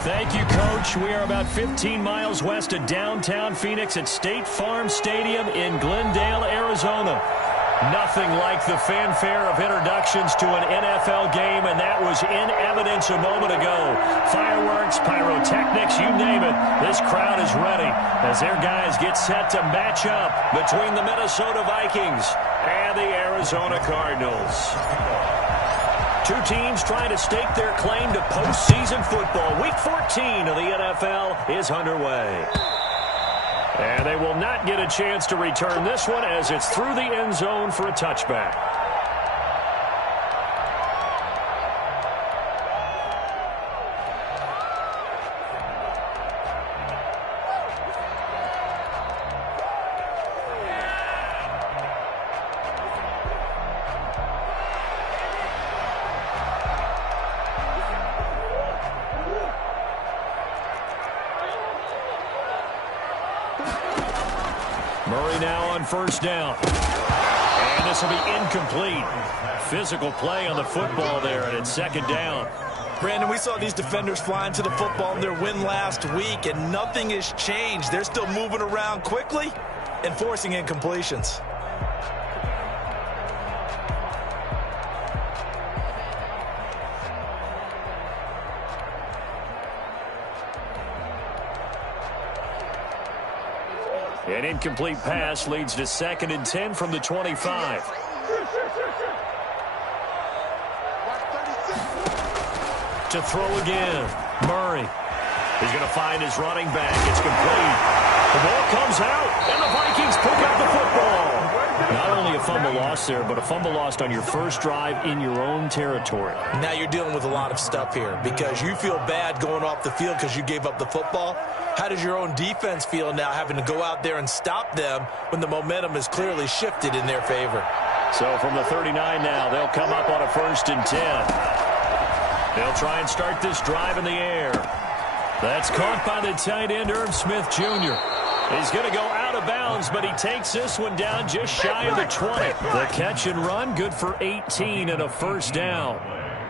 Thank you, Coach. We are about 15 miles west of downtown Phoenix at State Farm Stadium in Glendale, Arizona. Nothing like the fanfare of introductions to an NFL game, and that was in evidence a moment ago. Fireworks, pyrotechnics, you name it. This crowd is ready as their guys get set to match up between the Minnesota Vikings and the Arizona Cardinals. Two teams trying to stake their claim to postseason football. Week 14 of the NFL is underway. And they will not get a chance to return this one as it's through the end zone for a touchback. Murray now on first down. And this will be incomplete. Physical play on the football there, and it's second down. Brandon, we saw these defenders flying to the football in their win last week, and nothing has changed. They're still moving around quickly and forcing incompletions. An incomplete pass leads to 2nd and 10 from the 25. To throw again. Murray. He's going to find his running back. It's complete. The ball comes out, and the Vikings pick up the football. Not only a fumble loss there, but a fumble lost on your first drive in your own territory. Now you're dealing with a lot of stuff here because you feel bad going off the field because you gave up the football. How does your own defense feel now having to go out there and stop them when the momentum is clearly shifted in their favor? So from the 39 now, they'll come up on a 1st and 10. They'll try and start this drive in the air. That's caught by the tight end, Irv Smith Jr. He's going to go out of bounds, but he takes this one down just shy of the 20. The catch and run, good for 18 and a first down.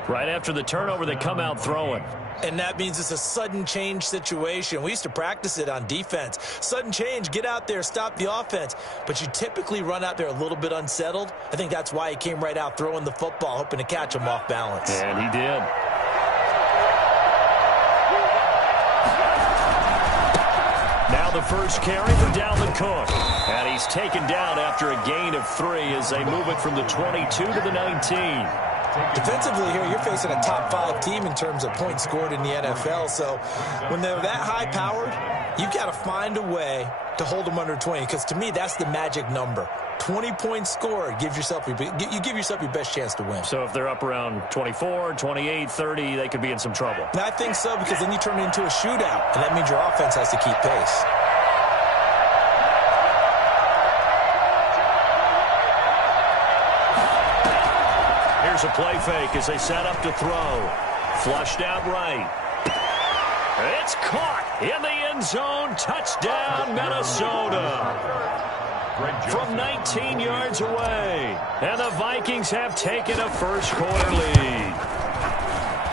Right after the turnover, they come out throwing. And that means it's a sudden change situation. We used to practice it on defense. Sudden change, get out there, stop the offense. But you typically run out there a little bit unsettled. I think that's why he came right out throwing the football, hoping to catch him off balance. And he did. Now the first carry for Dalvin Cook. And he's taken down after a gain of 3 as they move it from the 22 to the 19. Defensively here, you're facing a top-5 team in terms of points scored in the NFL. So when they're that high-powered, you've got to find a way to hold them under 20. Because to me, that's the magic number. 20 points scored gives yourself you give yourself your best chance to win. So if they're up around 24, 28, 30, they could be in some trouble. And I think so, because then you turn it into a shootout, and that means your offense has to keep pace. Here's a play fake as they set up to throw. Flushed out right. It's caught in the end zone. Touchdown, Minnesota. From 19 yards away. And the Vikings have taken a first-quarter lead.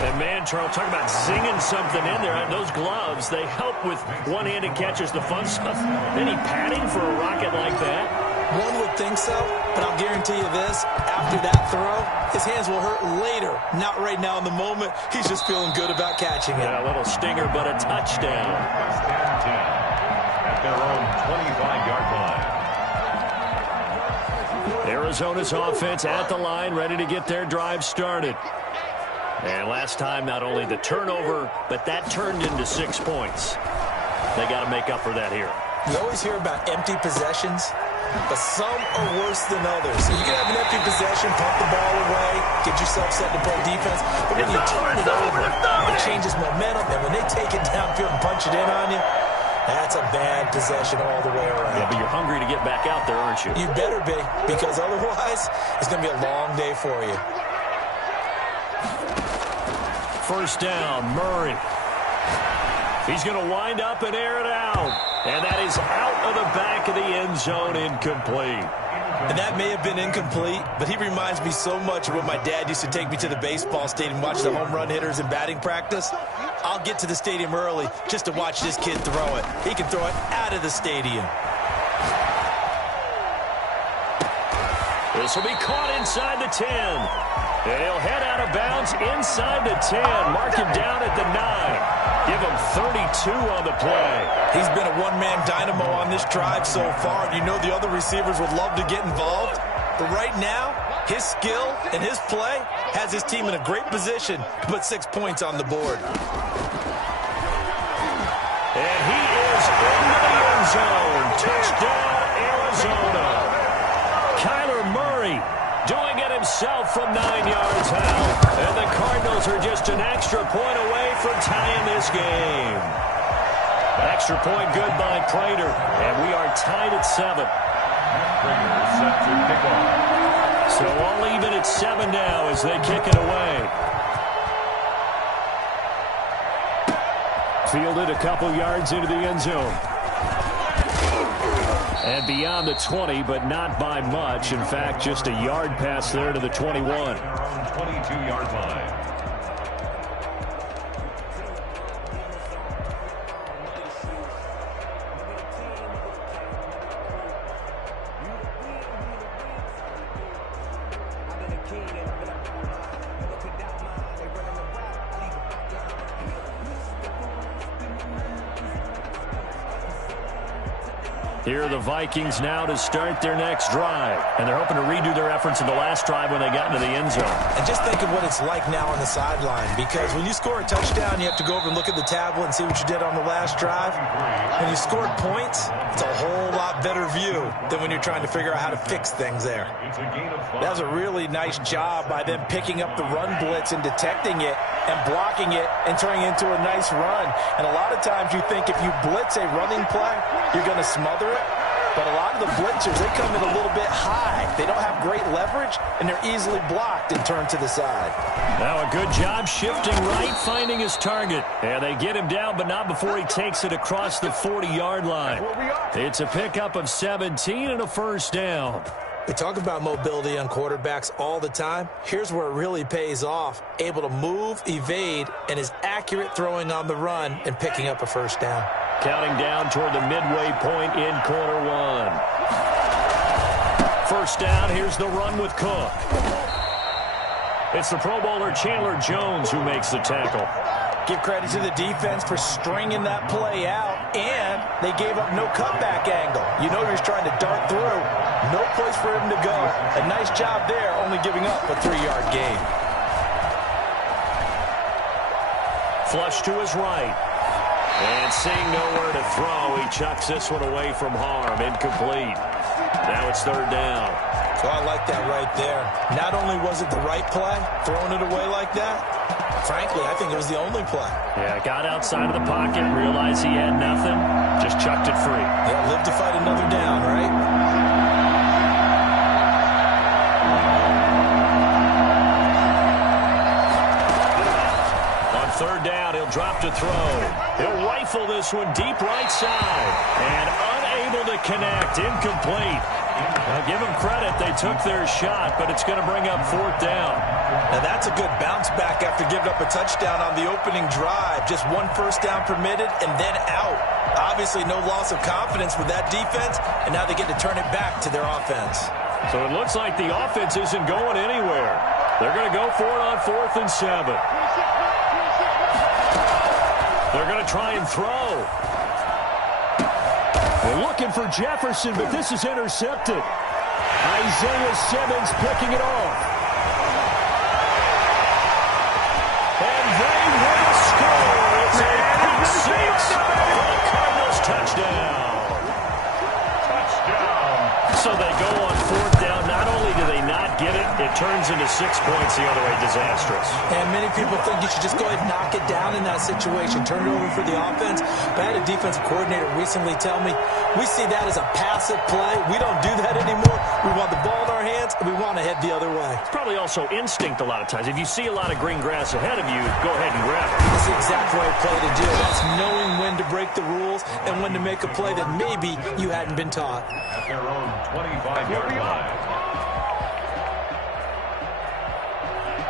And, man, Charles, talk about zinging something in there. Those gloves, they help with one-handed catches, the fun stuff. Any padding for a rocket like that? One would think so, but I'll guarantee you this. After that throw, his hands will hurt later. Not right now in the moment. He's just feeling good about catching it. Yeah, a little stinger, but a touchdown. At their own 25-yard line. Arizona's offense at the line, ready to get their drive started. And last time, not only the turnover, but that turned into 6 points. They got to make up for that here. You always hear about empty possessions, but some are worse than others. You can have an empty possession, pump the ball away, get yourself set to play defense, but when you turn it over, it changes momentum, and when they take it downfield and punch it in on you, that's a bad possession all the way around. Yeah, but you're hungry to get back out there, aren't you? You better be, because otherwise, it's going to be a long day for you. First down, Murray. He's going to wind up and air it out. And that is out of the back of the end zone, incomplete. And that may have been incomplete, but he reminds me so much of when my dad used to take me to the baseball stadium and watch the home run hitters in batting practice. I'll get to the stadium early just to watch this kid throw it. He can throw it out of the stadium. This will be caught inside the 10. And he'll head out of bounds inside the 10. Mark him down at the 9. Give him 32 on the play. He's been a one-man dynamo on this drive so far. And you know the other receivers would love to get involved. But right now, his skill and his play has his team in a great position to put 6 points on the board. And he is into the end zone. Touchdown, Arizona. Kyler Murray doing it himself from 9 yards out. And the Cardinals are just an extra point away from tying this game. Extra point good by Prater. And we are tied at 7. Prater is set to kick off. So all even at 7 now as they kick it away. Fielded a couple yards into the end zone. And beyond the 20, but not by much. In fact, just a yard pass there to the 21. 22-yard line. Here are the Vikings now to start their next drive. And they're hoping to redo their efforts in the last drive when they got into the end zone. And just think of what it's like now on the sideline, because when you score a touchdown, you have to go over and look at the tablet and see what you did on the last drive. When you scored points, it's a whole lot better view than when you're trying to figure out how to fix things there. That was a really nice job by them picking up the run blitz and detecting it and blocking it and turning it into a nice run. And a lot of times you think if you blitz a running play, you're going to smother it. But a lot of the blitzers, they come in a little bit high. They don't have great leverage, and they're easily blocked and turned to the side. Now a good job shifting right, finding his target. And they get him down, but not before he takes it across the 40-yard line. It's a pickup of 17 and a first down. We talk about mobility on quarterbacks all the time. Here's where it really pays off. Able to move, evade, and is accurate throwing on the run and picking up a first down. Counting down toward the midway point in quarter one. First down, here's the run with Cook. It's the Pro Bowler Chandler Jones who makes the tackle. Give credit to the defense for stringing that play out, and they gave up no cutback angle. You know he was trying to dart through. No place for him to go. A nice job there, only giving up a 3-yard gain. Flush to his right. And seeing nowhere to throw, he chucks this one away from harm. Incomplete. Now it's third down. So I like that right there. Not only was it the right play, throwing it away like that, frankly, I think it was the only play. Yeah, got outside of the pocket, realized he had nothing, just chucked it free. Yeah, live to fight another down, right? Third down, he'll drop to throw. He'll rifle this one deep right side. And unable to connect. Incomplete. Now give them credit. They took their shot, but it's going to bring up fourth down. Now that's a good bounce back after giving up a touchdown on the opening drive. Just one first down permitted and then out. Obviously no loss of confidence with that defense, and now they get to turn it back to their offense. So it looks like the offense isn't going anywhere. They're going to go for it on 4th and 7. They're going to try and throw. They're looking for Jefferson, but this is intercepted. Isaiah Simmons picking it off. And they will score. It's a pick six for the Cardinals touchdown. So they go on 4th down. Not only do they not get it, it turns into 6 points the other way. Disastrous. And many people think you should just go ahead and knock it down in that situation. Turn it over for the offense. But I had a defensive coordinator recently tell me, we see that as a passive play. We don't do that anymore. We want the ball in our hands, and we want to head the other way. It's probably also instinct a lot of times. If you see a lot of green grass ahead of you, go ahead and grab it. That's the exact right play to do. That's knowing when to break the rules and when to make a play that maybe you hadn't been taught. At their own 25-yard line.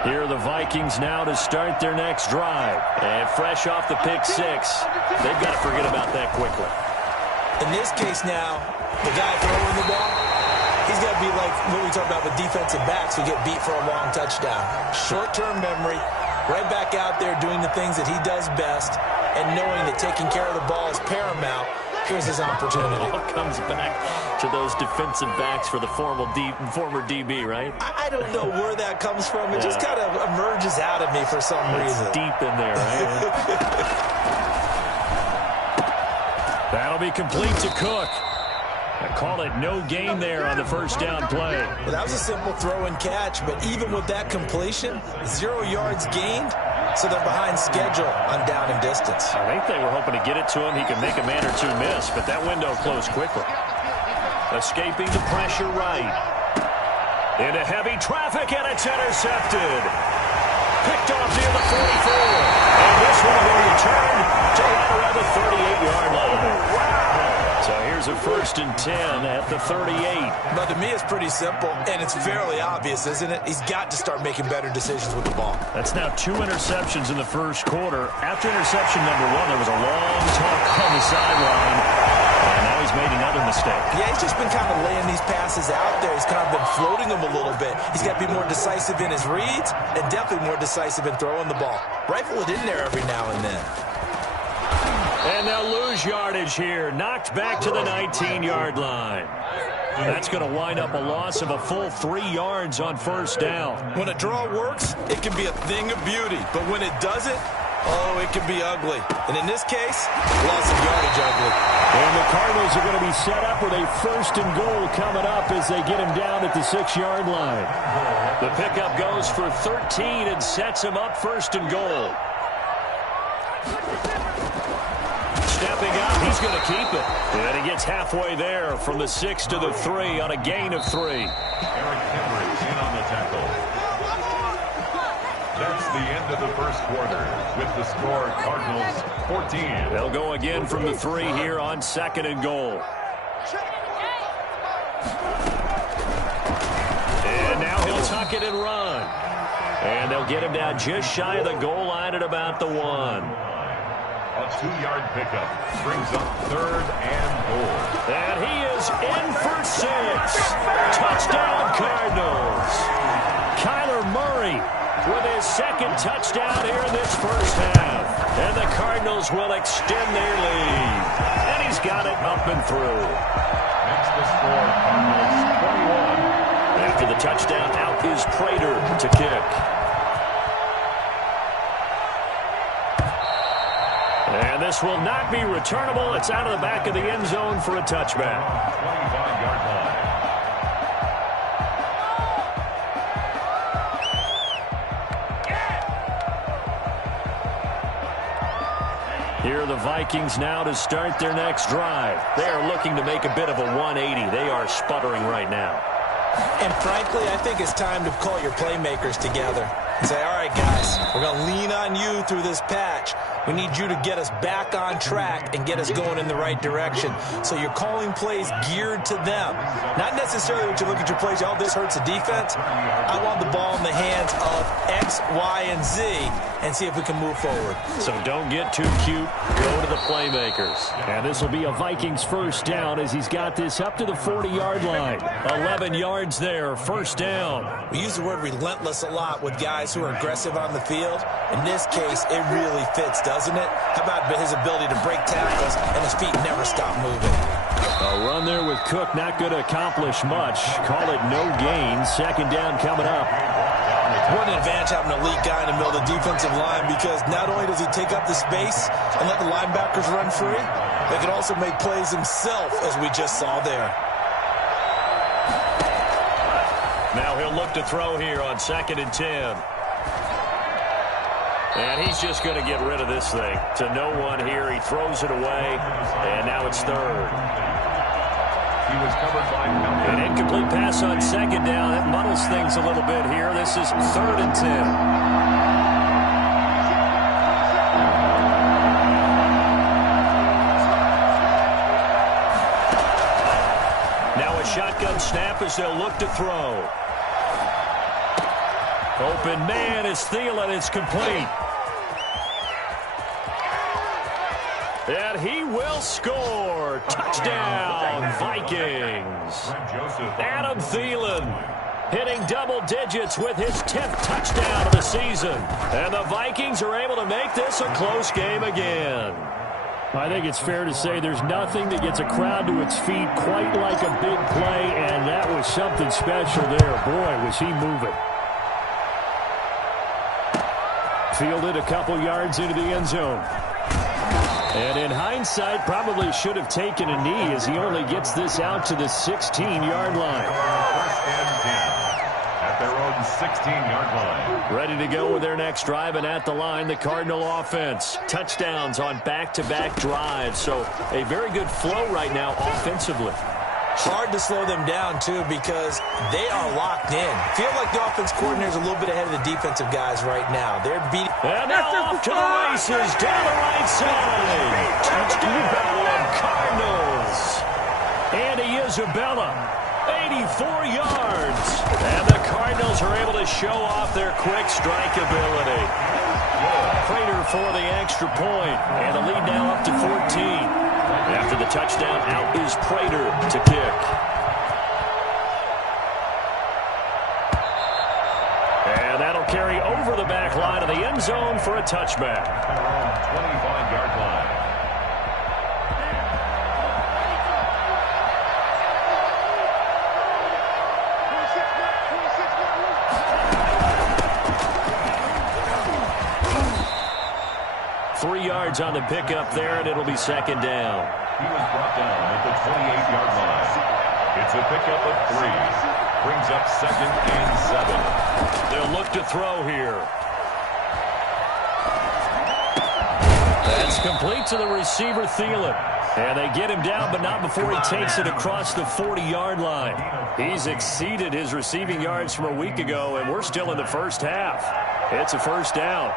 Here are the Vikings now to start their next drive. And fresh off the pick six, they've got to forget about that quickly. In this case now, the guy throwing the ball, he's got to be like what we talked about with defensive backs who get beat for a long touchdown. Short-term memory, right back out there doing the things that he does best, and knowing that taking care of the ball is paramount. Here's his opportunity. It all comes back to those defensive backs for the former DB, right? I don't know where that comes from. It just kind of emerges out of me for some reason. Deep in there, right? That'll be complete to Cook. I call it no gain there on the first down play. Well, that was a simple throw and catch, but even with that completion, 0 yards gained, so they're behind schedule on down and distance. I think they were hoping to get it to him. He could make a man or two miss, but that window closed quickly. Escaping the pressure right. Into heavy traffic, and it's intercepted. Picked off near the 44. And this one will be returned to right around the 38-yard line. So here's a 1st and 10 at the 38. But to me, it's pretty simple, and it's fairly obvious, isn't it? He's got to start making better decisions with the ball. That's now 2 interceptions in the first quarter. After interception number 1, there was a long talk on the sideline, and now he's made another mistake. Yeah, he's just been kind of laying these passes out there. He's kind of been floating them a little bit. He's got to be more decisive in his reads and definitely more decisive in throwing the ball. Rifle it in there every now and then. And they'll lose yardage here. Knocked back to the 19-yard line. That's going to wind up a loss of a full 3 yards on first down. When a draw works, it can be a thing of beauty. But when it doesn't, oh, it can be ugly. And in this case, loss of yardage ugly. And the Cardinals are going to be set up with a 1st and goal coming up as they get him down at the 6-yard line. The pickup goes for 13 and sets him up 1st and goal. Stepping up, he's going to keep it. And he gets halfway there from the 6 to the 3 on a gain of 3. Eric Henry in on the tackle. That's the end of the first quarter with the score Cardinals 14. They'll go again from the 3 here on 2nd and goal. And now he'll tuck it and run. And they'll get him down just shy of the goal line at about the 1. A 2-yard pickup brings up 3rd and goal. And he is in for 6. Touchdown, Cardinals. Kyler Murray with his 2nd touchdown here in this first half. And the Cardinals will extend their lead. And he's got it up and through. Makes the score Cardinals 21. After the touchdown, out is Prater to kick. And this will not be returnable. It's out of the back of the end zone for a touchback. 25-yard line. Here are the Vikings now to start their next drive. They are looking to make a bit of a 180. They are sputtering right now. And frankly, I think it's time to call your playmakers together and say, all right, guys, we're going to lean on you through this patch. We need you to get us back on track and get us going in the right direction. So you're calling plays geared to them. Not necessarily when you look at your plays, oh, this hurts the defense. I want the ball in the hands of X, Y, and Z and see if we can move forward. So don't get too cute. Go to the playmakers. And this will be a Vikings 1st down as he's got this up to the 40-yard line. 11 yards there, 1st down. We use the word relentless a lot with guys who are aggressive on the field. In this case, it really fits, doesn't it? How about his ability to break tackles and his feet never stop moving? A run there with Cook not going to accomplish much. Call it no gain. 2nd down coming up. What an advantage having an elite guy in the middle of the defensive line, because not only does he take up the space and let the linebackers run free, they can also make plays himself, as we just saw there. Now he'll look to throw here on 2nd and 10. And he's just going to get rid of this thing to no one here. He throws it away, and now it's 3rd. He was covered by Miller. An incomplete pass on 2nd down. That muddles things a little bit here. This is 3rd and 10. Now a shotgun snap as they'll look to throw. Open man is Thielen. It's complete. And he will score. Touchdown, Vikings. Adam Thielen hitting double digits with his 10th touchdown of the season. And the Vikings are able to make this a close game again. I think it's fair to say there's nothing that gets a crowd to its feet quite like a big play, and that was something special there. Boy, was he moving. Fielded a couple yards into the end zone. And in hindsight, probably should have taken a knee as he only gets this out to the 16-yard line. First and 10 at their own 16-yard line. Ready to go with their next drive, and at the line, the Cardinal offense. Touchdowns on back-to-back drives, so a very good flow right now offensively. Hard to slow them down, too, because they are locked in. Feel like the offense coordinator is a little bit ahead of the defensive guys right now. They're beating. And now off to the races down the right side. Touchdown, Cardinals. Andy Isabella, 84 yards. And the Cardinals are able to show off their quick strike ability. Prater for the extra point, and the lead now up to 14. After the touchdown, out is Prater to kick. And that'll carry over the back line of the end zone for a touchback. Around 25-yard line. On the pickup there, and it'll be second down. He was brought down at the 28-yard line. It's a pickup of 3. Brings up second and 7. They'll look to throw here. That's complete to the receiver, Thielen. And they get him down, but not before he takes it across the 40-yard line. He's exceeded his receiving yards from a week ago, and we're still in the first half. It's a first down.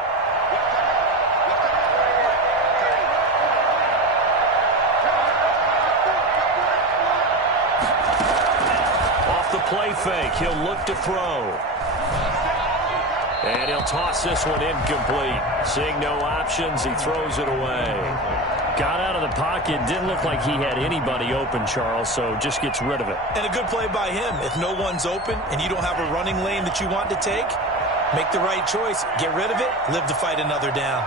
Play fake. He'll look to throw. And he'll toss this one incomplete. Seeing no options, he throws it away. Got out of the pocket. Didn't look like he had anybody open, Charles, so just gets rid of it. And a good play by him. If no one's open and you don't have a running lane that you want to take, make the right choice. Get rid of it. Live to fight another down.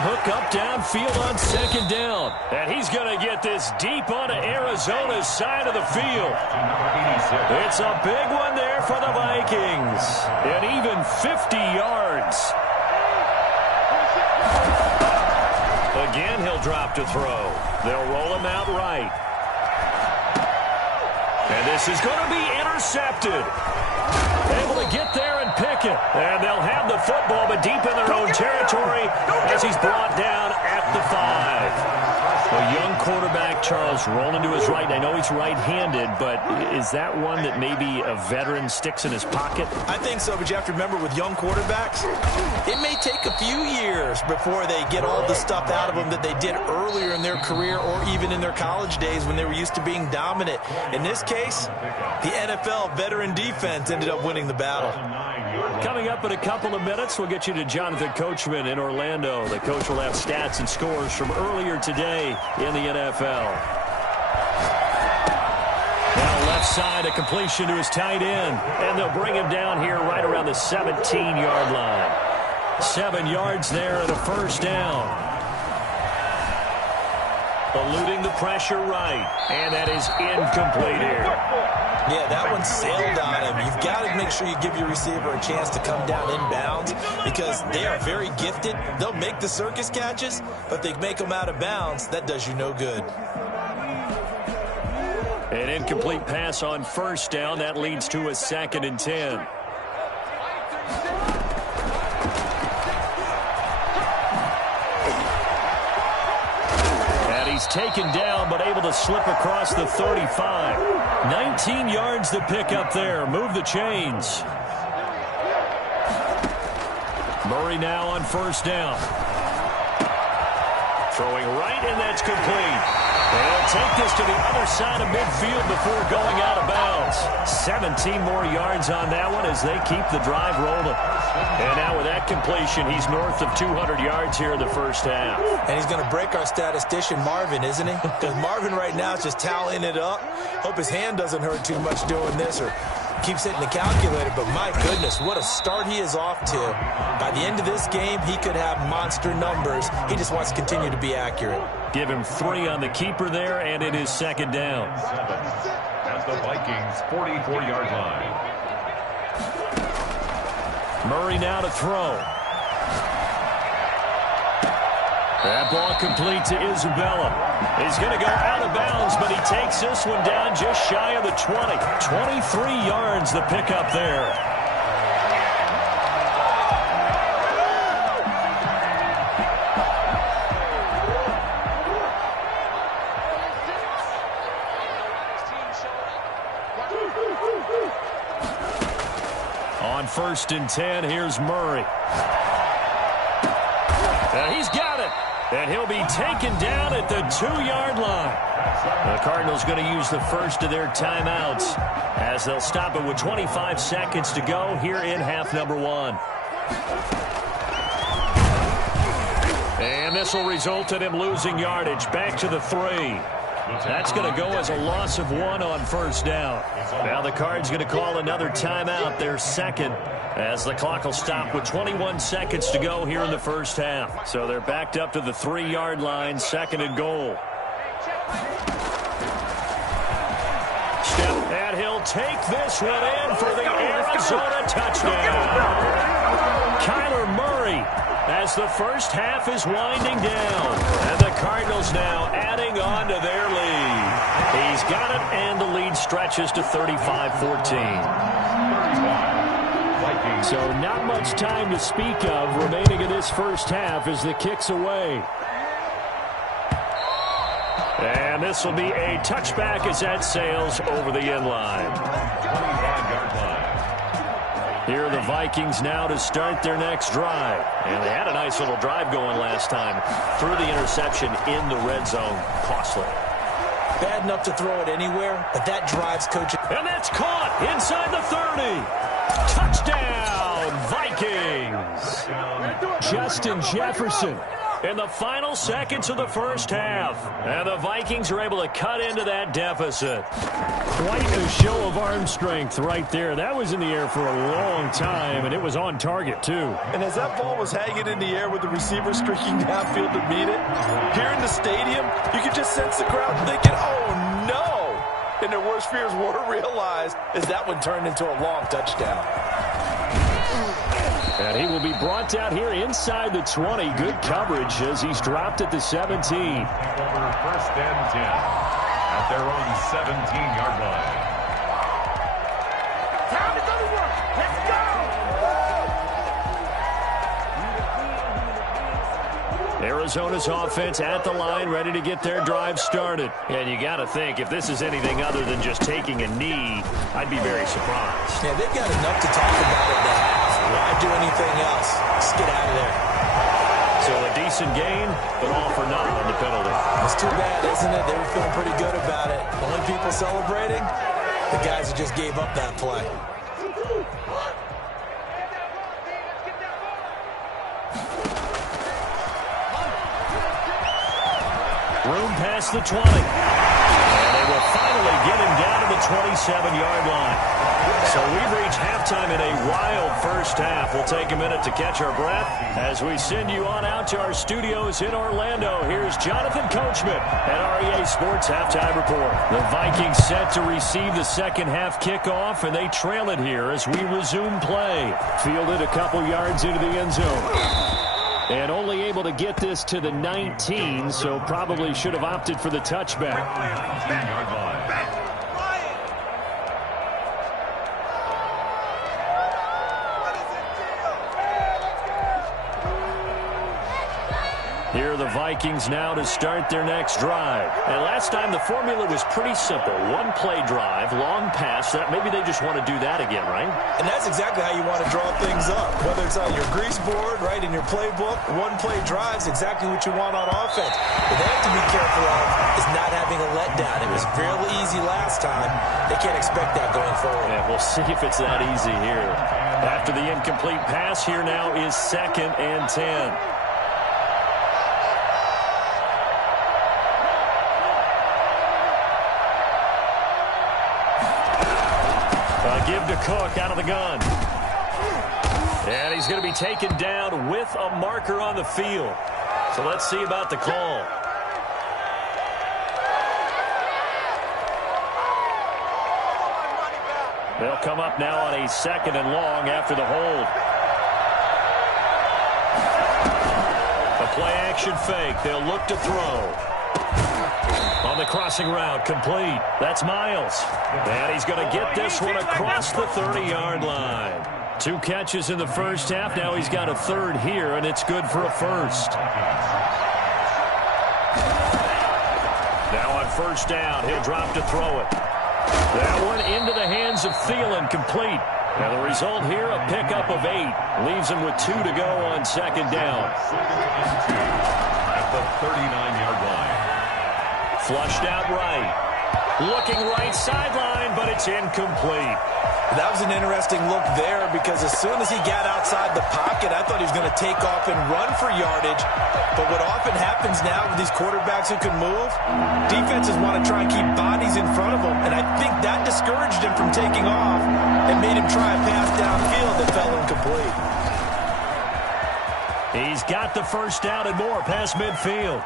Hook up downfield on second down. And he's going to get this deep onto Arizona's side of the field. It's a big one there for the Vikings. And even 50 yards. Again, he'll drop to throw. They'll roll him out right. And this is going to be intercepted. Able to get there and pick it. And they'll have the football, but deep in their own territory as he's brought down at the 5. A young quarterback, Charles, rolling to his right. I know he's right-handed, but is that one that maybe a veteran sticks in his pocket? I think so, but you have to remember with young quarterbacks, it may take a few years before they get all the stuff out of them that they did earlier in their career or even in their college days when they were used to being dominant. In this case, the NFL veteran defense ended up winning the battle. Coming up in a couple of minutes, we'll get you to Jonathan Coachman in Orlando. The coach will have stats and scores from earlier today in the NFL. Now left side, a completion to his tight end. And they'll bring him down here right around the 17-yard line. 7 yards there and a first down. Eluding the pressure right. And that is incomplete here. Yeah, that one sailed on him. You've got to make sure you give your receiver a chance to come down inbounds because they are very gifted. They'll make the circus catches, but if they make them out of bounds, that does you no good. An incomplete pass on first down. That leads to a 2nd and 10. He's taken down, but able to slip across the 35. 19 yards to pick up there. Move the chains. Murray now on first down. Throwing right, and that's complete. They'll take this to the other side of midfield before going out of bounds. 17 more yards on that one as they keep the drive rolling. And now with that completion, he's north of 200 yards here in the first half. And he's going to break our statistician, Marvin, isn't he? Because Marvin right now is just tallying it up. Hope his hand doesn't hurt too much doing this or keeps hitting the calculator. But my goodness, what a start he is off to. By the end of this game, he could have monster numbers. He just wants to continue to be accurate. Give him 3 on the keeper there, and it is second down. 7 at the Vikings' 44-yard line. Murray now to throw. That ball complete to Isabella. He's going to go out of bounds, but he takes this one down just shy of the 20. 23 yards the pickup there. On 1st and 10, here's Murray. He's got it. And he'll be taken down at the 2-yard line. The Cardinals going to use the first of their timeouts as they'll stop it with 25 seconds to go here in half number 1. And this will result in him losing yardage back to the 3. That's going to go as a loss of 1 on 1st down. Now the Cards going to call another timeout, their second, as the clock will stop with 21 seconds to go here in the first half. So they're backed up to the 3-yard line, 2nd and goal. Step, and he'll take this one in for the Arizona touchdown. Kyler Murray, as the first half is winding down. And the Cardinals now adding on to their lead. He's got it, and the lead stretches to 35-14. So not much time to speak of remaining in this first half as the kick's away. And this will be a touchback as that sails over the end line. Here are the Vikings now to start their next drive. And they had a nice little drive going last time. Threw the interception in the red zone. Costly. Bad enough to throw it anywhere, but that drives coaching. And that's caught inside the 30. Touchdown, Vikings. Justin Jefferson in the final seconds of the first half. And the Vikings are able to cut into that deficit. Quite a show of arm strength right there. That was in the air for a long time, and it was on target, too. And as that ball was hanging in the air with the receiver streaking downfield to meet it, here in the stadium, you could just sense the crowd thinking, oh, no. And their worst fears were realized as that one turned into a long touchdown. And he will be brought down here inside the 20. Good coverage as he's dropped at the 17. 1st and 10 at their own 17-yard line. Time to go to work. Let's go! Arizona's offense at the line, ready to get their drive started. And you got to think, if this is anything other than just taking a knee, I'd be very surprised. Yeah, they've got enough to talk about in the half. Why do anything else? Just get out of there. So a decent gain, but all for naught on the penalty. It's too bad, isn't it? They were feeling pretty good about it. Only people celebrating, the guys who just gave up that play. Room past the 20. And they will finally get him down to the 27-yard line. So we've reached halftime in a wild first half. We'll take a minute to catch our breath as we send you on out to our studios in Orlando. Here's Jonathan Coachman at REA Sports Halftime Report. The Vikings set to receive the second half kickoff, and they trail it here as we resume play. Fielded a couple yards into the end zone. And only able to get this to the 19, so probably should have opted for the touchback. 19-yard line. Here are the Vikings now to start their next drive. And last time the formula was pretty simple. One play drive, long pass. Maybe they just want to do that again, right? And that's exactly how you want to draw things up. Whether it's on your grease board, right, in your playbook, one play drive is exactly what you want on offense. What they have to be careful of is not having a letdown. It was fairly easy last time. They can't expect that going forward. Yeah, we'll see if it's that easy here. After the incomplete pass, here now is 2nd and 10. Give to Cook out of the gun. And he's going to be taken down with a marker on the field. So let's see about the call. They'll come up now on a 2nd and long after the hold. A play action fake. They'll look to throw. On the crossing route, complete. That's Miles. And he's going to get this one across the 30-yard line. 2 catches in the first half. Now he's got a 3rd here, and it's good for a 1st. Now on 1st down, he'll drop to throw it. That one into the hands of Thielen, complete. Now the result here, a pickup of 8. Leaves him with 2 to go on 2nd down. At the 39-yard line. Flushed out right. Looking right sideline, but it's incomplete. That was an interesting look there because as soon as he got outside the pocket, I thought he was going to take off and run for yardage. But what often happens now with these quarterbacks who can move, defenses want to try and keep bodies in front of them. And I think that discouraged him from taking off and made him try a pass downfield that fell incomplete. He's got the 1st down and more past midfield.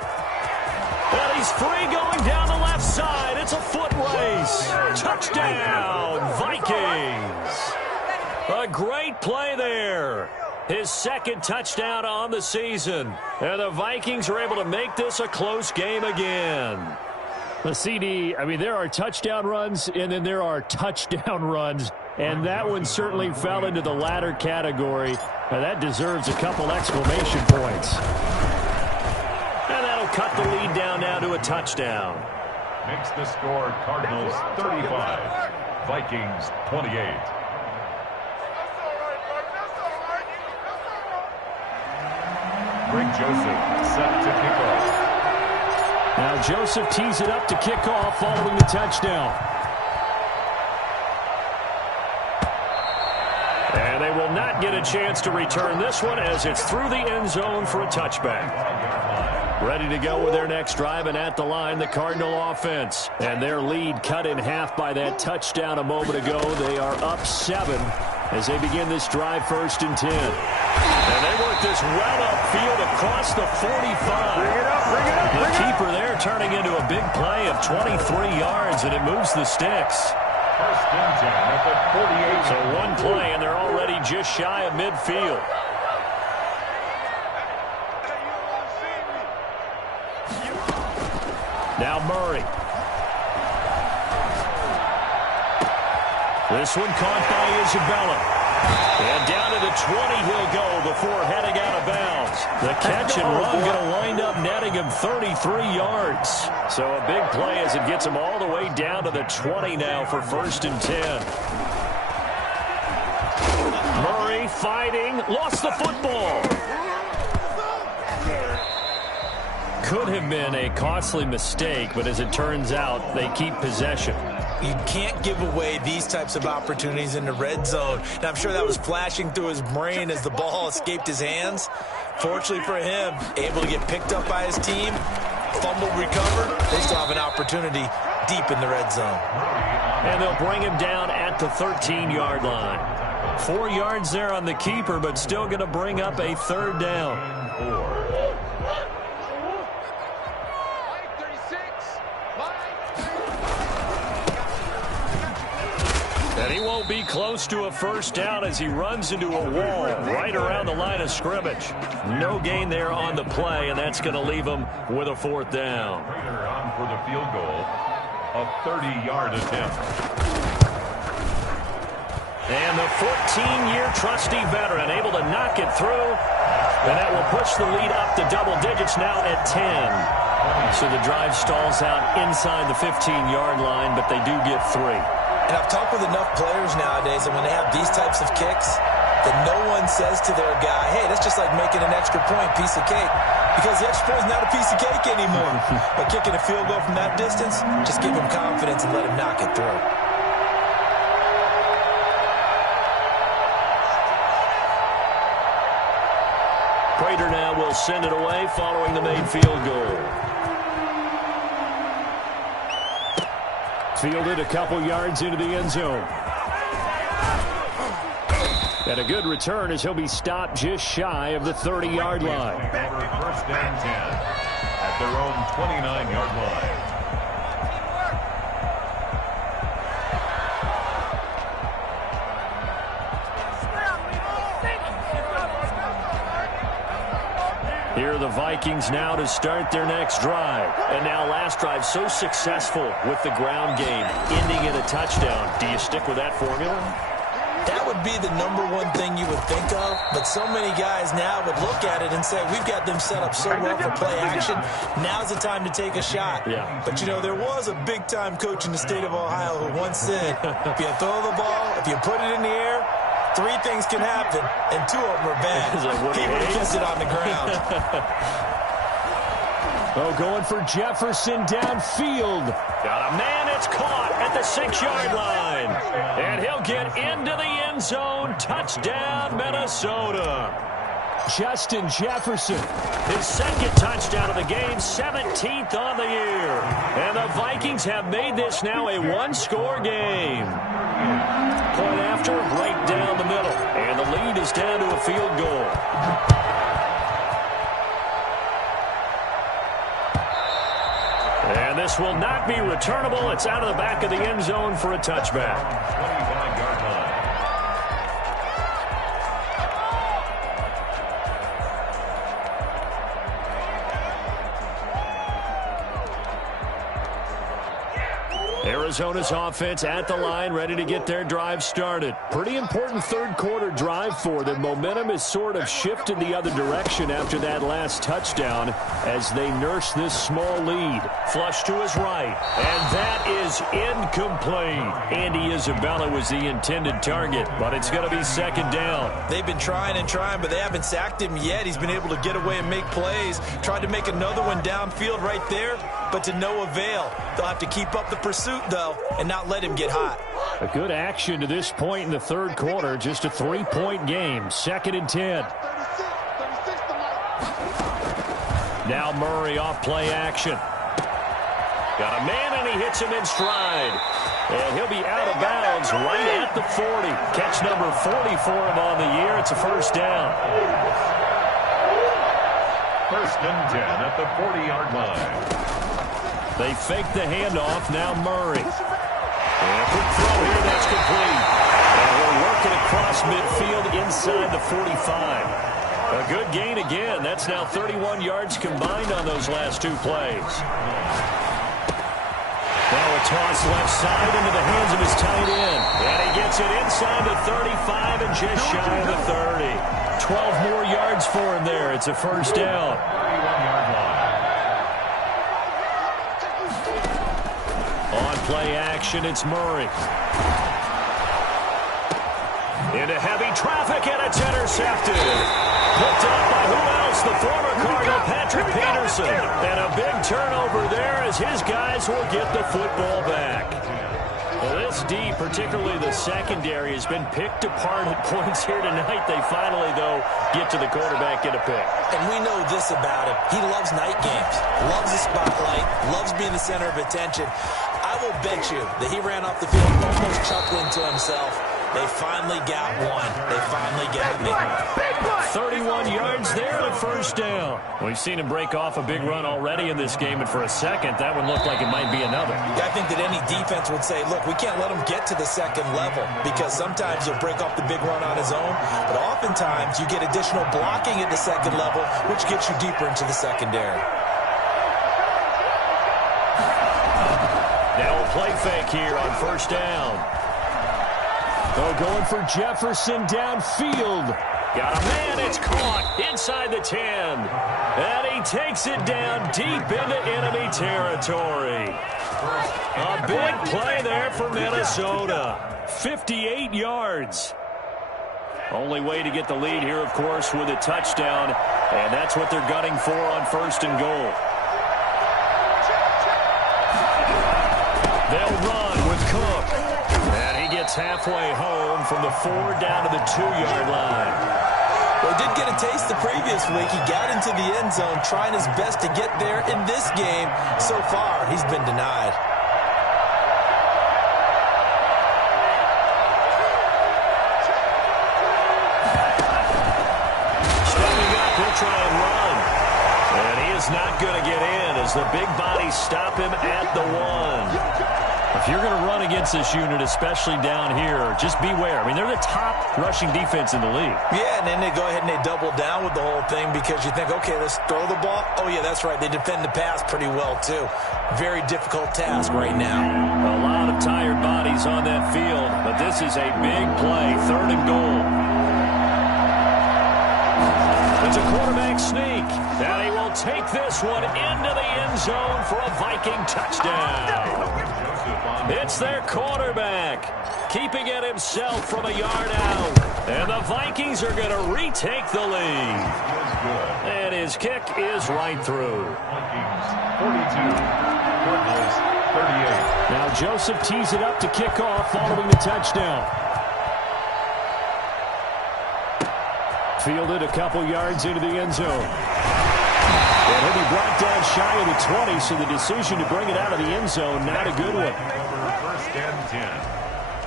And he's free going down the left side. It's a foot race. Touchdown, Vikings. A great play there. His 2nd touchdown on the season. And the Vikings are able to make this a close game again. The CD, I mean, there are touchdown runs, and then there are touchdown runs. And that one certainly fell into the latter category. Now, that deserves a couple exclamation points. Cut the lead down now to a touchdown. Makes the score Cardinals 35, Vikings 28. Greg Joseph set to kick off. Now Joseph tees it up to kick off following the touchdown. And they will not get a chance to return this one as it's through the end zone for a touchback. Ready to go with their next drive, and at the line, the Cardinal offense. And their lead cut in half by that touchdown a moment ago. They are up 7 as they begin this drive 1st and 10. And they work this well upfield across the 45. Bring it up, bring it up, The keeper there turning into a big play of 23 yards, and it moves the sticks. 1st and 10 at the 48. So one play, and they're already just shy of midfield. Now Murray. This one caught by Isabella. And down to the 20 he'll go before heading out of bounds. The catch and run going to wind up netting him 33 yards. So a big play as it gets him all the way down to the 20 now for 1st and 10. Murray fighting, lost the football. Could have been a costly mistake, but as it turns out, they keep possession. You can't give away these types of opportunities in the red zone. And I'm sure that was flashing through his brain as the ball escaped his hands. Fortunately for him, able to get picked up by his team, fumbled, recovered. They still have an opportunity deep in the red zone. And they'll bring him down at the 13-yard line. 4 yards there on the keeper, but still going to bring up a 3rd down. And he won't be close to a 1st down as he runs into a wall right around the line of scrimmage. No gain there on the play, and that's going to leave him with a 4th down. On for the field goal, a 30-yard attempt. And the 14-year trusty veteran able to knock it through. And that will push the lead up to double digits now at 10. So the drive stalls out inside the 15-yard line, but they do get 3. And I've talked with enough players nowadays that when they have these types of kicks, that no one says to their guy, hey, that's just like making an extra point, piece of cake. Because the extra point is not a piece of cake anymore. But kicking a field goal from that distance, just give him confidence and let him knock it through. Prater now will send it away following the made field goal. Fielded a couple yards into the end zone. And a good return as he'll be stopped just shy of the 30-yard line. First and 10 at their own 29-yard line. Here are the Vikings now to start their next drive. And now last drive so successful with the ground game, ending in a touchdown. Do you stick with that formula? That would be the number one thing you would think of, but so many guys now would look at it and say, we've got them set up so well for play action. Now's the time to take a shot. Yeah. But, you know, there was a big-time coach in the state of Ohio who once said, if you throw the ball, if you put it in the air, 3 things can happen, and 2 of them are bad. He would have kept it on the ground. Going for Jefferson downfield. Got a man, it's caught at the 6-yard line. And he'll get into the end zone. Touchdown, Minnesota. Justin Jefferson, his second touchdown of the game, 17th on the year. And the Vikings have made this now a 1-score game. Point after, right down the middle. And the lead is down to a field goal. And this will not be returnable. It's out of the back of the end zone for a touchback. 25-yard line. Arizona's offense at the line, ready to get their drive started. Pretty important third-quarter drive for them. Momentum has sort of shifted the other direction after that last touchdown as they nurse this small lead. Flush to his right, and that is incomplete. Andy Isabella was the intended target, but it's going to be second down. They've been trying and trying, but they haven't sacked him yet. He's been able to get away and make plays. Tried to make another one downfield right there, but to no avail. They'll have to keep up the pursuit, though, and not let him get hot. A good action to this point in the third quarter. Just a 3-point game. Second and 10. Now Murray off play action. Got a man, and he hits him in stride. And he'll be out of bounds right at the 40. Catch number 40 for him on the year. It's a first down. First and 10 at the 40-yard line. They fake the handoff. Now Murray. And a quick throw here. That's complete. And we're working across midfield inside the 45. A good gain again. That's now 31 yards combined on those last 2 plays. Now a toss left side into the hands of his tight end. And he gets it inside the 35 and just shy of the 30. 12 more yards for him there. It's a first down. 31-yard line. On play action, it's Murray. Into heavy traffic, and it's intercepted. Picked up by who else? The former Cardinal, Patrick Peterson. And a big turnover there as his guys will get the football back. Well, this D, particularly the secondary, has been picked apart at points here tonight. They finally, though, get to the quarterback, get a pick. And we know this about him. He loves night games, loves the spotlight, loves being the center of attention. I will bet you that he ran off the field almost chuckling to himself. They finally got one. They finally got me. 31 yards there at first down. We've seen him break off a big run already in this game, and for a second, that one looked like it might be another. I think that any defense would say, look, we can't let him get to the second level because sometimes he'll break off the big run on his own, but oftentimes you get additional blocking at the second level, which gets you deeper into the secondary. Now a play fake here on first down. Oh, going for Jefferson downfield. Got a man, it's caught inside the 10. And he takes it down deep into enemy territory. A big play there for Minnesota. 58 yards. Only way to get the lead here, of course, with a touchdown. And that's what they're gunning for on 1st and goal. They'll run with Cook. And he gets halfway home from the 4 down to the 2-yard line. Well, he did get a taste the previous week. He got into the end zone trying his best to get there. In this game, so far, he's been denied. Stepping up, he'll try and run. And he is not going to get in as the big bodies stop him at the 1. If you're going to run against this unit, especially down here, just beware. I mean, they're the top rushing defense in the league. Yeah, and then they go ahead and they double down with the whole thing because you think, okay, let's throw the ball. Oh, yeah, that's right. They defend the pass pretty well, too. Very difficult task right now. A lot of tired bodies on that field, but this is a big play. 3rd and goal. It's a quarterback sneak. And he will take this one into the end zone for a Viking touchdown. It's their quarterback, keeping it himself from a yard out. And the Vikings are going to retake the lead. And his kick is right through. Vikings 42, Cardinals 38. Now Joseph tees it up to kick off following the touchdown. Fielded a couple yards into the end zone. And he'll be brought down shy of the 20, so the decision to bring it out of the end zone, not a good one. 1st and 10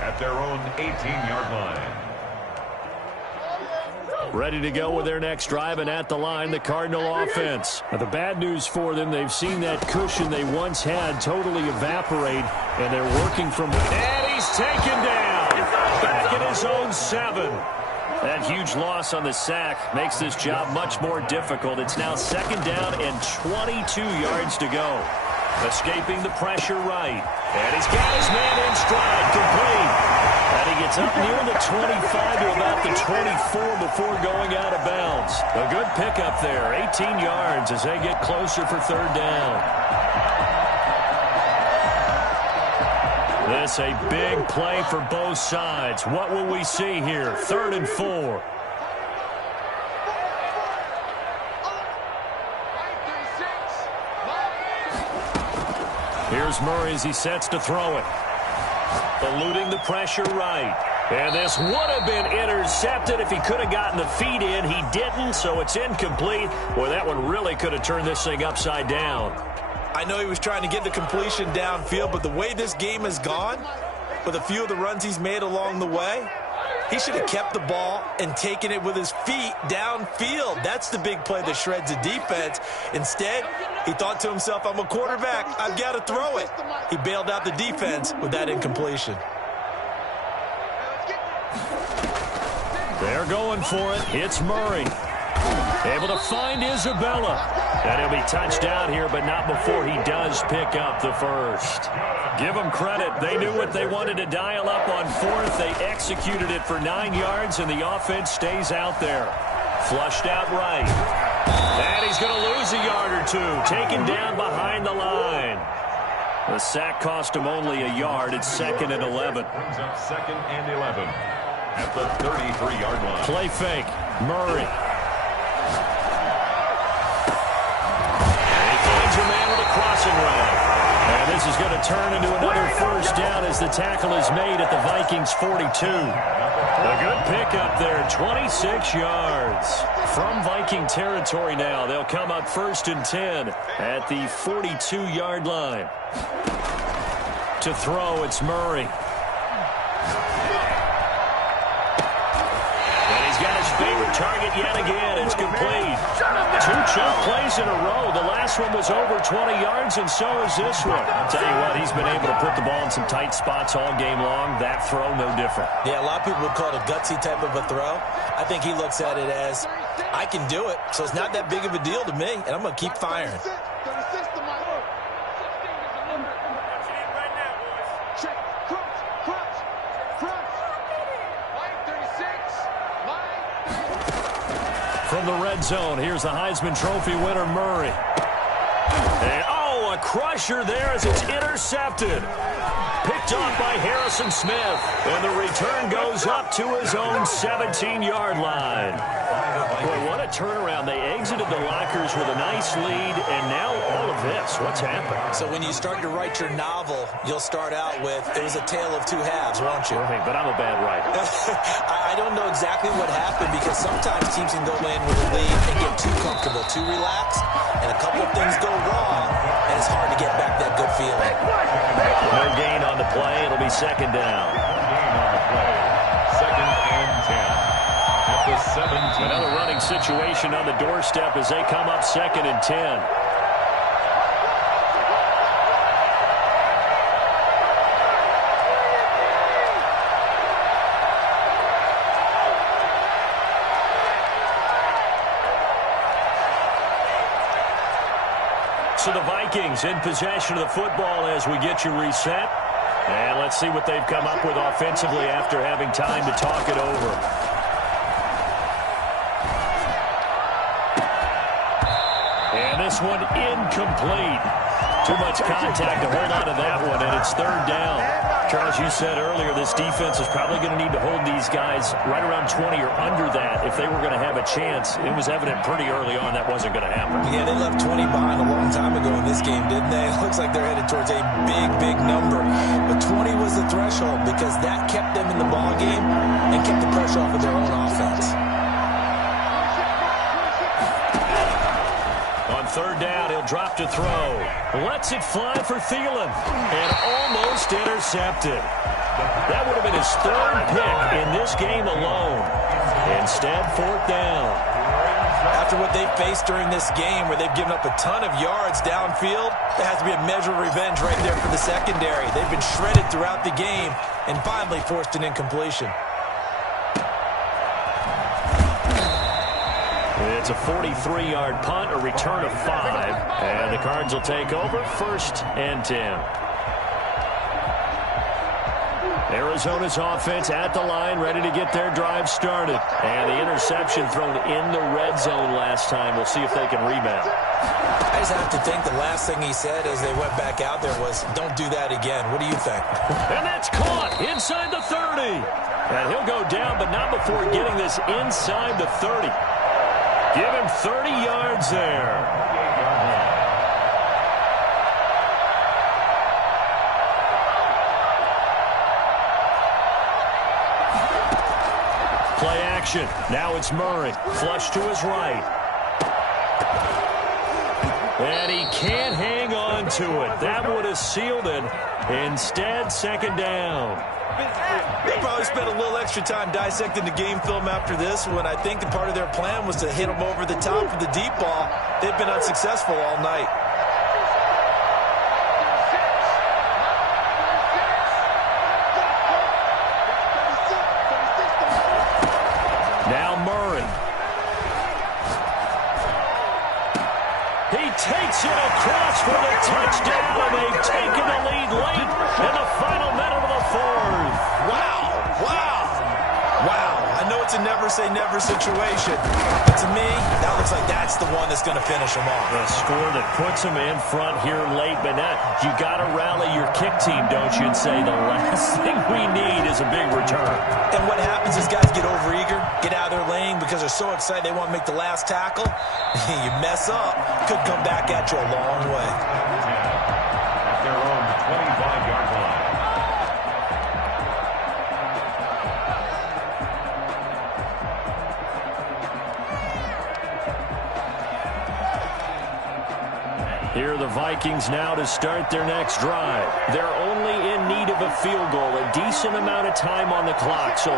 at their own 18-yard line. Ready to go with their next drive, and at the line, the Cardinal offense. Now, the bad news for them, they've seen that cushion they once had totally evaporate, and they're working from... And he's taken down. Back in his own 7. That huge loss on the sack makes this job much more difficult. It's now 2nd down and 22 yards to go. Escaping the pressure right. And he's got his man in stride, complete. And he gets up near the 25 to about the 24 before going out of bounds. A good pickup there, 18 yards as they get closer for 3rd down. This a big play for both sides. What will we see here? 3rd and 4. Here's Murray as he sets to throw it. Eluding the pressure right. And this would have been intercepted if he could have gotten the feet in. He didn't, so it's incomplete. Boy, that one really could have turned this thing upside down. I know he was trying to get the completion downfield, but the way this game has gone, with a few of the runs he's made along the way, he should have kept the ball and taken it with his feet downfield. That's the big play that shreds the defense. Instead, he thought to himself, I'm a quarterback. I've got to throw it. He bailed out the defense with that incompletion. They're going for it. It's Murray. Able to find Isabella. And he'll be touched down here, but not before he does pick up the first. Give them credit. They knew what they wanted to dial up on 4th. They executed it for 9 yards, and the offense stays out there. Flushed out right. And he's going to lose a yard or two. Taken down behind the line. The sack cost him only a yard. It's 2nd and 11. Brings up 2nd and 11 at the 33-yard line. Play fake. Murray. Crossing route. And this is going to turn into another 1st down as the tackle is made at the Vikings 42. A good pickup there, 26 yards. From Viking territory now, they'll come up 1st and 10 at the 42-yard line. To throw, it's Murray. And he's got his favorite target yet again. It's complete. 2 chunk plays in a row. The last one was over 20 yards, and so is this one. Tell you what, he's been able to put the ball in some tight spots all game long. That throw, no different. Yeah, a lot of people would call it a gutsy type of a throw. I think he looks at it as, I can do it, so it's not that big of a deal to me, and I'm going to keep firing. From the red zone, here's the Heisman Trophy winner, Murray. And, oh, a crusher there as it's intercepted. Picked off by Harrison Smith. And the return goes up to his own 17-yard line. Boy, what a turnaround. They exited the lockers with a nice lead, and now all of this. What's happened? So when you start to write your novel, you'll start out with, it was a tale of two halves, won't you? Right, but I'm a bad writer. I don't know exactly what happened because sometimes teams can go in with a lead and get too comfortable, too relaxed, and a couple of things go wrong, and it's hard to get back that good feeling. No gain on the play. It'll be second down. Gain on the play. Second and 10. At the 17. Another running situation on the doorstep as they come up second and 10. So the Vikings in possession of the football as we get you reset. And let's see what they've come up with offensively after having time to talk it over. And this one incomplete. Too much contact to hold on to that one, and it's third down. Charles, you said earlier this defense is probably going to need to hold these guys right around 20 or under that if they were going to have a chance. It was evident pretty early on that wasn't going to happen. Yeah, they left 20 behind a long time ago in this game, didn't they? It looks like they're headed towards a big, big number. But 20 was the threshold because that kept them in the ball game and kept the pressure off of their own offense. On third down, he'll drop to throw. Lets it fly for Thielen. And almost intercepted. That would have been his third pick in this game alone. Instead, fourth down. After what they've faced during this game where they've given up a ton of yards downfield, there has to be a measure of revenge right there for the secondary. They've been shredded throughout the game and finally forced an incompletion. It's a 43-yard punt, a return of 5. And the Cards will take over first and 10. Arizona's offense at the line, ready to get their drive started. And the interception thrown in the red zone last time. We'll see if they can rebound. I just have to think the last thing he said as they went back out there was, don't do that again. What do you think? And that's caught inside the 30. And he'll go down, but not before getting this inside the 30. Give him 30 yards there. Play action. Now it's Murray. Flush to his right. And he can't hang on to it. That would have sealed it. Instead, second down. They probably spent a little extra time dissecting the game film after this when I think the part of their plan was to hit them over the top with the deep ball. They've been unsuccessful all night. Now Murray. He takes it across for the touchdown, and they've taken the lead late in the final minute of the fourth. Wow. I know it's a never-say-never situation, but to me, that looks like that's the one that's going to finish them off. A score that puts them in front here late, but now you got to rally your kick team, don't you, and say the last thing we need is a big return. And what happens is guys get overeager, get out of their lane because they're so excited they want to make the last tackle. You mess up, could come back at you a long way. At their own 25-yard line. Here are the Vikings now to start their next drive. They're only in need of a field goal, a decent amount of time on the clock. So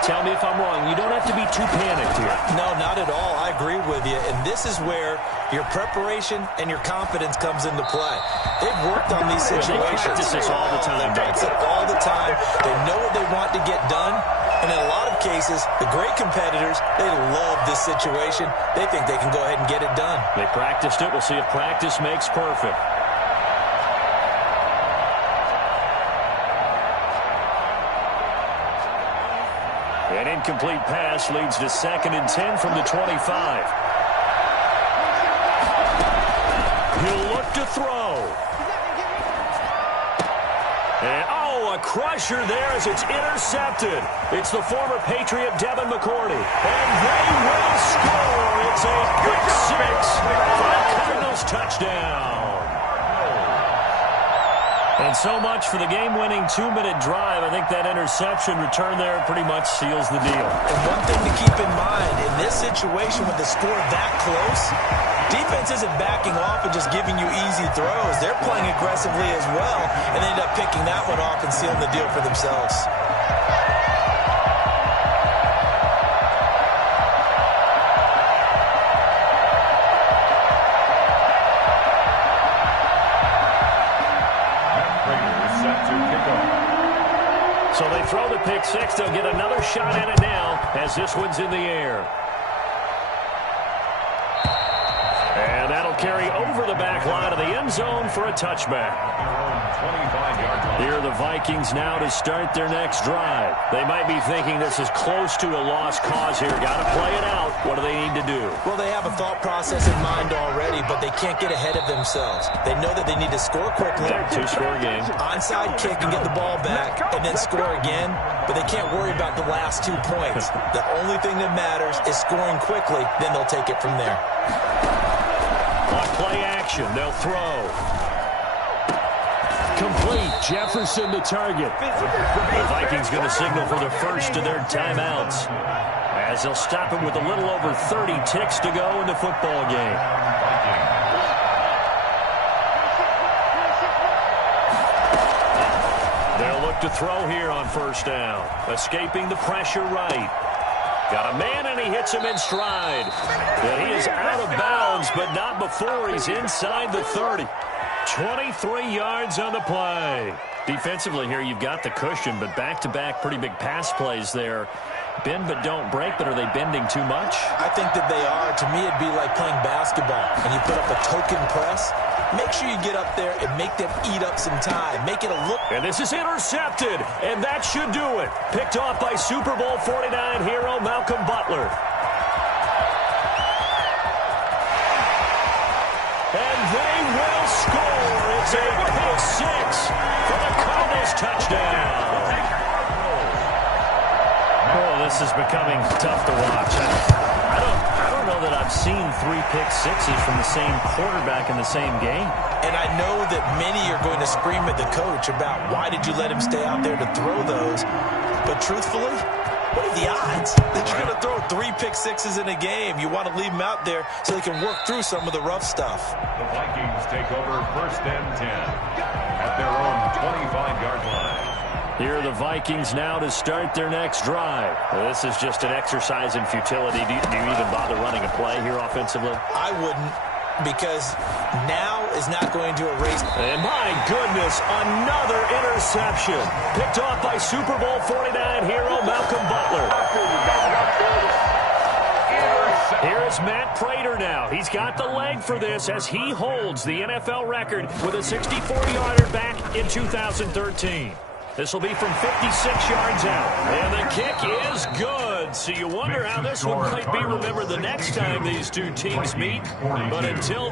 tell me if I'm wrong. You don't have to be too panicked here. No, not at all. I agree with you. And this is where your preparation and your confidence comes into play. They've worked on these situations. They practice this all the time. They practice it all the time. They know what they want to get done. And in a lot of cases, the great competitors, they love this situation. They think they can go ahead and get it done. They practiced it. We'll see if practice makes perfect. And in incomplete pass leads to 2nd and 10 from the 25. He'll look to throw. And, a crusher there as it's intercepted. It's the former Patriot Devin McCourty. And they will score. It's a pick six for the Cardinals touchdown. And so much for the game-winning 2-minute drive. I think that interception return there pretty much seals the deal. And one thing to keep in mind, in this situation with the score that close, defense isn't backing off and just giving you easy throws. They're playing aggressively as well, and they end up picking that one off and sealing the deal for themselves. So they throw the pick six. They'll get another shot at it now as this one's in the air. And that'll carry over the back line of the end zone for a touchback. Here are the Vikings now to start their next drive. They might be thinking this is close to a lost cause here. Got to play it out. What do they need to do? Well, they have a thought process in mind already, but they can't get ahead of themselves. They know that they need to score quickly. Yeah, 2-score game. Onside kick and get the ball back, and then score again. But they can't worry about the last 2 points. The only thing that matters is scoring quickly. Then they'll take it from there. On play action, they'll throw. Complete. Jefferson the target. The Vikings going to signal for the first of their timeouts, as they'll stop him with a little over 30 ticks to go in the football game. They'll look to throw here on first down. Escaping the pressure right. Got a man, and he hits him in stride. And he is out of bounds, but not before he's inside the 30. 23 yards on the play. Defensively here, you've got the cushion, but back-to-back pretty big pass plays there. Bend but don't break, but are they bending too much? I think that they are. To me, it'd be like playing basketball, and you put up a token press. Make sure you get up there and make them eat up some time. Make it a look. And this is intercepted, and that should do it. Picked off by Super Bowl 49 hero Malcolm Butler. And they will score. It's a pick six for the Cardinals touchdown. Oh, this is becoming tough to watch. I don't know that I've seen 3 pick sixes from the same quarterback in the same game. And I know that many are going to scream at the coach about why did you let him stay out there to throw those. But truthfully, what are the odds that you're going to throw 3 pick sixes in a game? You want to leave them out there so they can work through some of the rough stuff. The Vikings take over first and 10 at their own 25-yard line. Here are the Vikings now to start their next drive. This is just an exercise in futility. Do you even bother running a play here offensively? I wouldn't, because now is not going to erase. And my goodness, another interception. Picked off by Super Bowl 49 hero Malcolm Butler. Here is Matt Prater now. He's got the leg for this as he holds the NFL record with a 64-yarder back in 2013. This will be from 56 yards out. And the kick is good. So you wonder how this one might be remembered the next time these two teams meet. But until